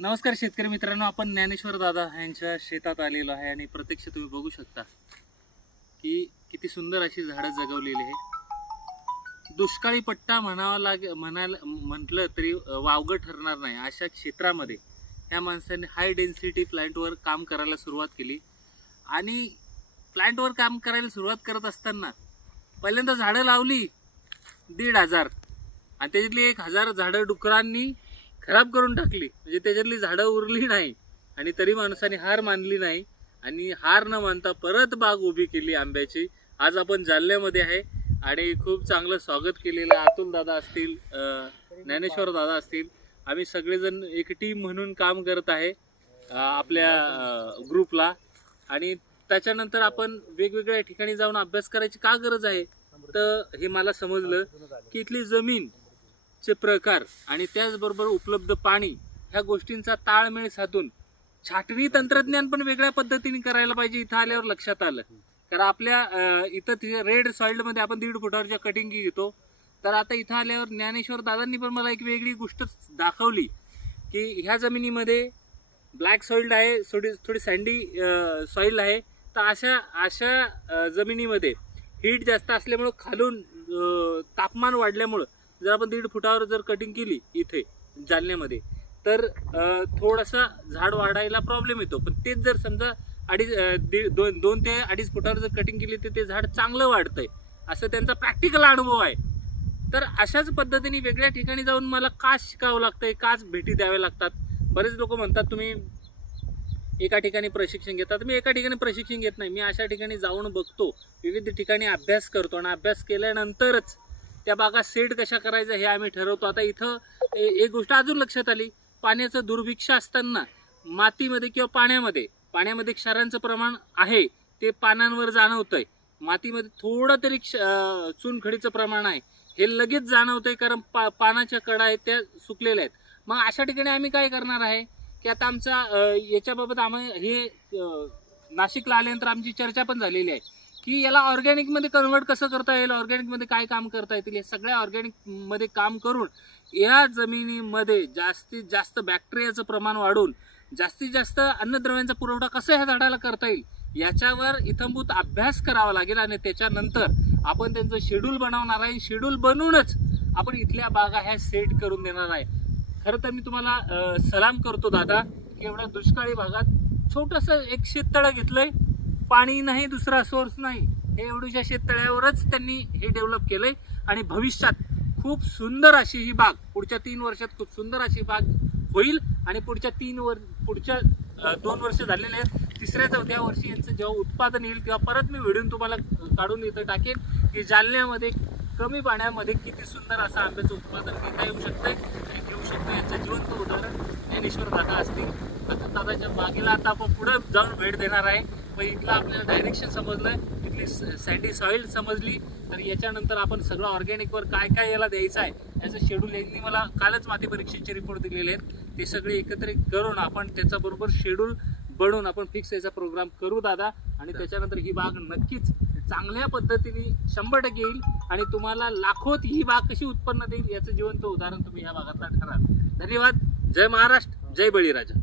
नमस्कार शेतकरी मित्रांनो, आपण ज्ञानेश्वर दादा यांच्या शेतात आलेलो आहे आणि प्रत्यक्ष तुम्ही बघू शकता की किती सुंदर अशी झाडं जगवलेली आहे. दुष्काळी पट्टा म्हटलं तरी वावगं ठरणार नाही अशा क्षेत्रामध्ये ह्या माणसाने हाय डेन्सिटी प्लांटवर काम करायला सुरुवात केली. आणि प्लांटवर काम करायला सुरुवात करत असताना पहिल्यांदा झाडं लावली 1,500 आणि त्याच्यातली 1,000 झाडं डुकरांनी खराब करून टाकली. म्हणजे त्याच्यातली झाडं उरली नाही आणि तरी माणसाने हार मानली नाही आणि हार न मानता परत बाग उभी केली आंब्याची. आज आपण जालन्यामध्ये आहे आणि खूप चांगलं स्वागत केलेलं अतुल दादा असतील, ज्ञानेश्वर दादा असतील, आम्ही सगळेजण एक टीम म्हणून काम करत आहे आपल्या ग्रुपला. आणि त्याच्यानंतर आपण वेगवेगळ्या ठिकाणी जाऊन अभ्यास करायची का गरज आहे, तर हे मला समजलं की इथली जमीन चे प्रकार आणि त्याचबरोबर उपलब्ध पाणी ह्या गोष्टींचा ताळमेळ साधून छाटणी तंत्रज्ञान पण वेगळ्या पद्धतीने करायला पाहिजे. इथं आल्यावर लक्षात आलं, कारण आपल्या इथं रेड सॉइलमध्ये आपण 1.5 फुटावरच्या कटिंग घेतो. तर आता इथं आल्यावर ज्ञानेश्वर दादांनी पण मला एक वेगळी गोष्ट दाखवली की ह्या जमिनीमध्ये ब्लॅक सॉइल्ड आहे, थोडी सँडी सॉइल आहे. तर अशा जमिनीमध्ये हीट जास्त असल्यामुळं खालून तापमान वाढल्यामुळं जर आपण 1.5 फुटावर जर कटिंग केली इथे जालन्यामध्ये तर थोडासा झाड वाढायला प्रॉब्लेम येतो. पण तेच जर समजा 2 ते 2.5 फुटावर जर कटिंग केली तर ते झाड चांगलं वाढतंय, असं त्यांचा प्रॅक्टिकल अनुभव आहे. तर अशाच पद्धतीने वेगळ्या ठिकाणी जाऊन मला का शिकावं लागतंय, काच भेटी द्याव्या लागतात. बरेच लोक म्हणतात तुम्ही एका ठिकाणी प्रशिक्षण घेतात. मी एका ठिकाणी प्रशिक्षण घेत नाही, मी अशा ठिकाणी जाऊन बघतो, विविध ठिकाणी अभ्यास करतो आणि अभ्यास केल्यानंतरच त्या बागा सेट कशा करायचं हे आम्ही ठरवतो. आता इथं एक गोष्ट अजून लक्षात आली, पाण्याचं दुर्भिक्ष असताना मातीमध्ये किंवा पाण्यामध्ये क्षारांचं प्रमाण आहे ते पानांवर जाणवतंय. मातीमध्ये थोडं तरी चुनखडीचं प्रमाण आहे हे लगेच जाणवतंय, कारण पानाच्या कडा आहेत त्या सुकलेल्या आहेत. मग अशा ठिकाणी आम्ही काय करणार आहे की आता आमचा याच्याबाबत हे नाशिकला आल्यानंतर आमची चर्चा पण झालेली आहे की याला ऑर्गॅनिकमध्ये कन्वर्ट कसं करता येईल, ऑर्गॅनिकमध्ये काय काम करता येतील. या सगळ्या ऑर्गॅनिकमध्ये काम करून या जमिनीमध्ये जास्तीत जास्त बॅक्टेरियाचं प्रमाण वाढून जास्तीत जास्त अन्नद्रव्यांचा पुरवठा कसा ह्या झाडाला करता येईल याच्यावर इत्थंभूत अभ्यास करावा लागेल. आणि त्याच्यानंतर आपण त्यांचं शेड्यूल बनवणार आहे. शेड्यूल बनवूनच आपण इथल्या बागा ह्या सेट करून देणार आहे. खरं तर मी तुम्हाला सलाम करतो दादा की एवढ्या दुष्काळी भागात छोटंसं एक शेततळं घेतलंय, पाणी नाही, दुसरा सोर्स नाही, हे एवढ्याशा शेततळ्यावरच त्यांनी हे डेव्हलप केलंय. आणि भविष्यात खूप सुंदर अशी ही बाग पुढच्या 3 वर्षात खूप सुंदर अशी बाग होईल. आणि पुढच्या 2 वर्ष झालेले आहेत, 3ऱ्या-4थ्या वर्षी यांचं जेव्हा उत्पादन येईल तेव्हा परत मी व्हिडिओ तुम्हाला काढून इथं टाकेन की जालन्यामध्ये कमी पाण्यामध्ये किती सुंदर असं आंब्याचं उत्पादन घेता येऊ शकतंय आणि घेऊ शकतो. याचं जिवंत उदाहरण ज्ञानेश्वर दादा असतील. आता दादाच्या बागेला आता आपण पुढे जाऊन भेट देणार आहे. मग इथलं आपल्याला डायरेक्शन समजलं, इथली सँडी सॉइल समजली, तर याच्यानंतर आपण सगळं ऑर्गॅनिकवर काय काय याला द्यायचं आहे याचं शेड्यूल यांनी मला कालच माती परीक्षेचे रिपोर्ट दिलेले आहेत. ते सगळे एकत्रित करून आपण त्याच्याबरोबर शेड्यूल बनवून आपण फिक्स याचा प्रोग्राम करू दादा. आणि त्याच्यानंतर ही बाग नक्कीच चांगल्या पद्धतीने 100% येईल आणि तुम्हाला लाखोत ही बाग कशी उत्पन्न देईल याचं जिवंत उदाहरण तुम्ही या भागातला ठराल. धन्यवाद. जय महाराष्ट्र, जय बळीराजा.